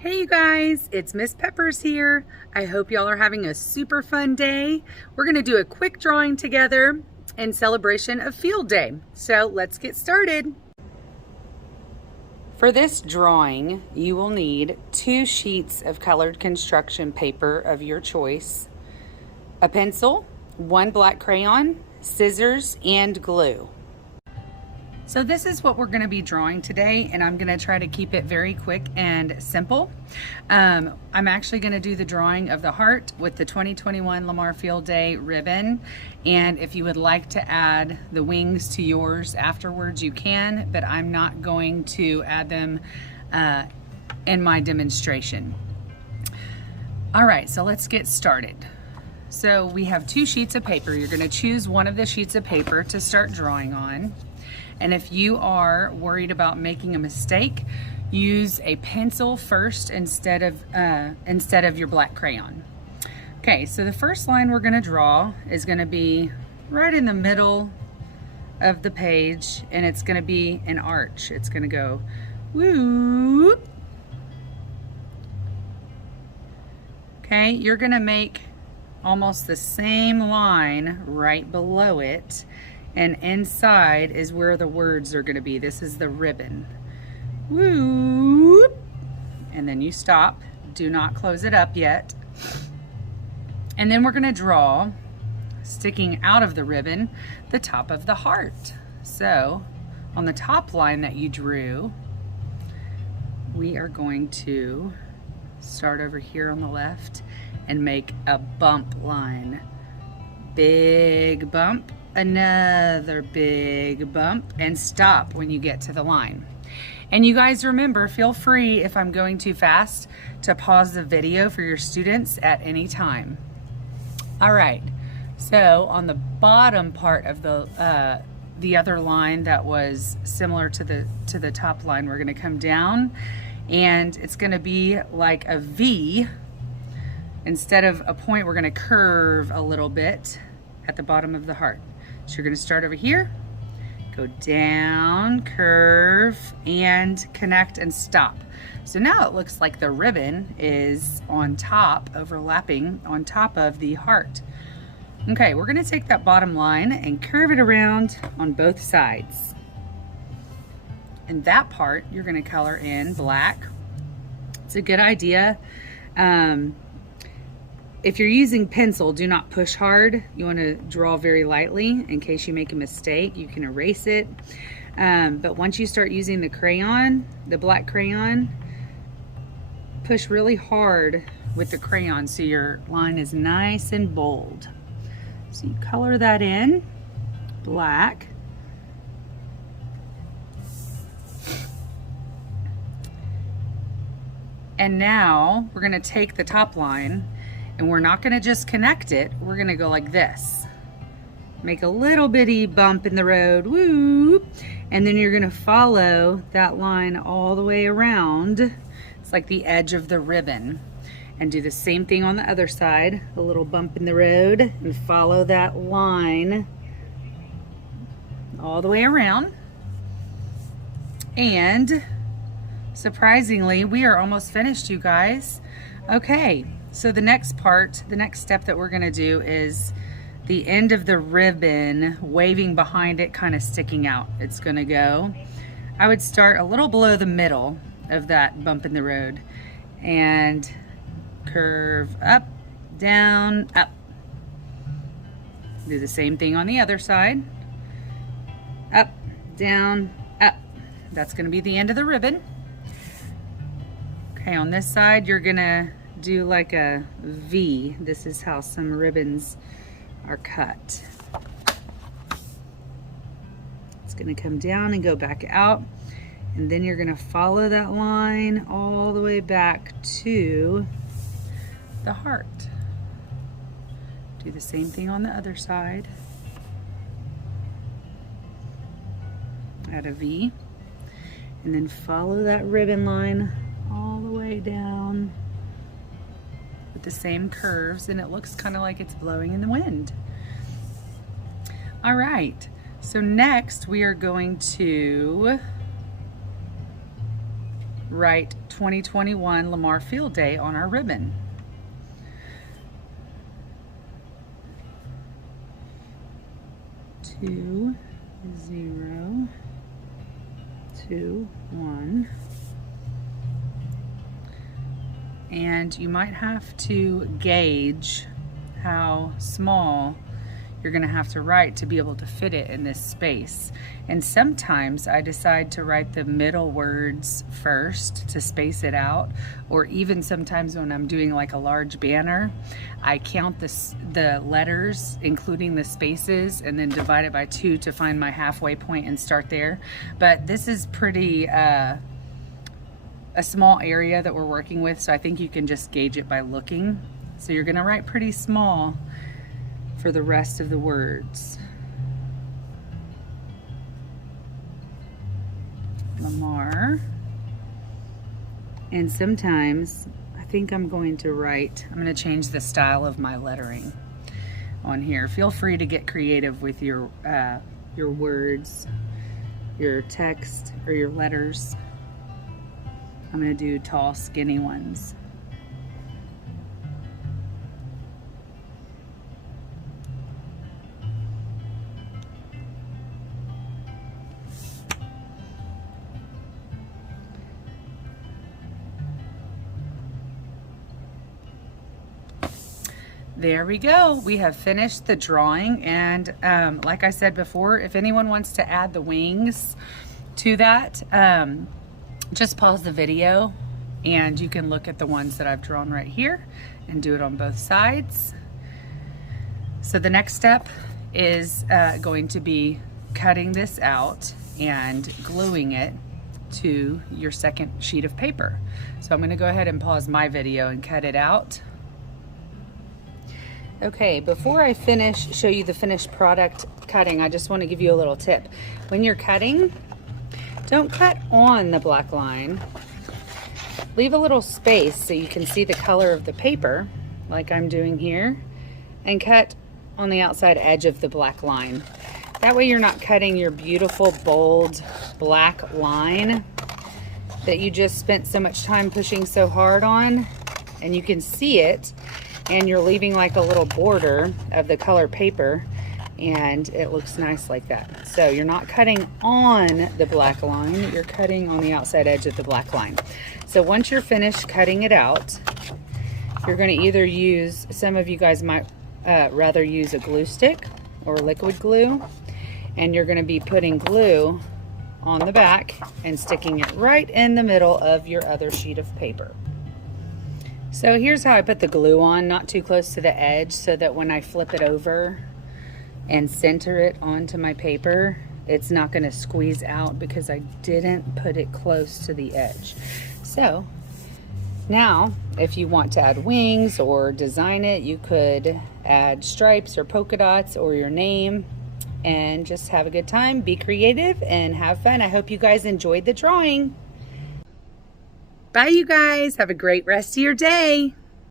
Hey you guys, it's Miss Peppers here. I hope y'all are having a super fun day. We're gonna do a quick drawing together in celebration of Field Day. So let's get started. For this drawing, you will need 2 sheets of colored construction paper of your choice, a pencil, 1 black crayon, scissors, and glue. So this is what we're going to be drawing today, and I'm going to try to keep it very quick and simple. I'm actually going to do the drawing of the heart with the 2021 Lamar Field Day ribbon, and if you would like to add the wings to yours afterwards, you can, but I'm not going to add them in my demonstration. All right, so let's get started. So we have 2 sheets of paper. You're going to choose one of the sheets of paper to start drawing on. And if you are worried about making a mistake, use a pencil first instead of your black crayon. Okay, so the first line we're gonna draw is gonna be right in the middle of the page, and it's gonna be an arch. It's gonna go whoop. Okay, you're gonna make almost the same line right below it, and inside is where the words are going to be. This is the ribbon. Whoop. And then you stop. Do not close it up yet. And then we're going to draw, sticking out of the ribbon, the top of the heart. So on the top line that you drew, we are going to start over here on the left and make a bump line. Big bump. Another big bump, and stop when you get to the line. And you guys remember, feel free, if I'm going too fast, to pause the video for your students at any time. All right, so on the bottom part of the other line that was similar to the top line, we're going to come down, and it's going to be like a V. Instead of a point, we're going to curve a little bit at the bottom of the heart. So you're going to start over here, go down, curve, and connect and stop. So now it looks like the ribbon is on top, overlapping on top of the heart. Okay, we're going to take that bottom line and curve it around on both sides. And that part you're going to color in black. It's a good idea. If you're using pencil, do not push hard. You want to draw very lightly in case you make a mistake. You can erase it. But once you start using the crayon, the black crayon, push really hard with the crayon so your line is nice and bold. So you color that in black. And now we're going to take the top line, and we're not gonna just connect it, we're gonna go like this. Make a little bitty bump in the road, whoop, and then you're gonna follow that line all the way around. It's like the edge of the ribbon. And do the same thing on the other side, a little bump in the road, and follow that line all the way around. And surprisingly, we are almost finished, you guys. Okay. So the next step that we're gonna do is the end of the ribbon waving behind it, kind of sticking out. It's gonna go, I would start a little below the middle of that bump in the road and curve up, down, up. Do the same thing on the other side. Up, down, up. That's gonna be the end of the ribbon. Okay, on this side, you're gonna do like a V. This is how some ribbons are cut. It's gonna come down and go back out, and then you're gonna follow that line all the way back to the heart. Do the same thing on the other side. Add a V, and then follow that ribbon line all the way down with the same curves, and it looks kind of like it's blowing in the wind. All right, so next we are going to write 2021 Lamar Field Day on our ribbon. Two, 0, 2, 1. And you might have to gauge how small you're going to have to write to be able to fit it in this space. And sometimes I decide to write the middle words first to space it out, or even sometimes when I'm doing like a large banner, I count the letters, including the spaces, and then divide it by 2 to find my halfway point and start there. But this is pretty a small area that we're working with, so I think you can just gauge it by looking. So you're going to write pretty small for the rest of the words. Lamar. And sometimes I think I'm going to change the style of my lettering on here. Feel free to get creative with your words, your text, or your letters. I'm going to do tall, skinny ones. There we go. We have finished the drawing, and like I said before, if anyone wants to add the wings to that, just pause the video and you can look at the ones that I've drawn right here and do it on both sides. So the next step is going to be cutting this out and gluing it to your second sheet of paper. So I'm going to go ahead and pause my video and cut it out. Okay, before I show you the finished product cutting, I just want to give you a little tip. When you're cutting, don't cut on the black line. Leave a little space so you can see the color of the paper, like I'm doing here, and cut on the outside edge of the black line. That way you're not cutting your beautiful, bold, black line that you just spent so much time pushing so hard on, and you can see it, and you're leaving like a little border of the color paper, and it looks nice like that. So you're not cutting on the black line, you're cutting on the outside edge of the black line. So once you're finished cutting it out, you're going to either use, some of you guys might rather use a glue stick or liquid glue, and you're going to be putting glue on the back and sticking it right in the middle of your other sheet of paper. So here's how I put the glue on, not too close to the edge, so that when I flip it over and center it onto my paper, it's not going to squeeze out because I didn't put it close to the edge. So now, if you want to add wings or design it, you could add stripes or polka dots or your name, and just have a good time, be creative, and have fun. I hope you guys enjoyed the drawing. Bye, you guys. Have a great rest of your day.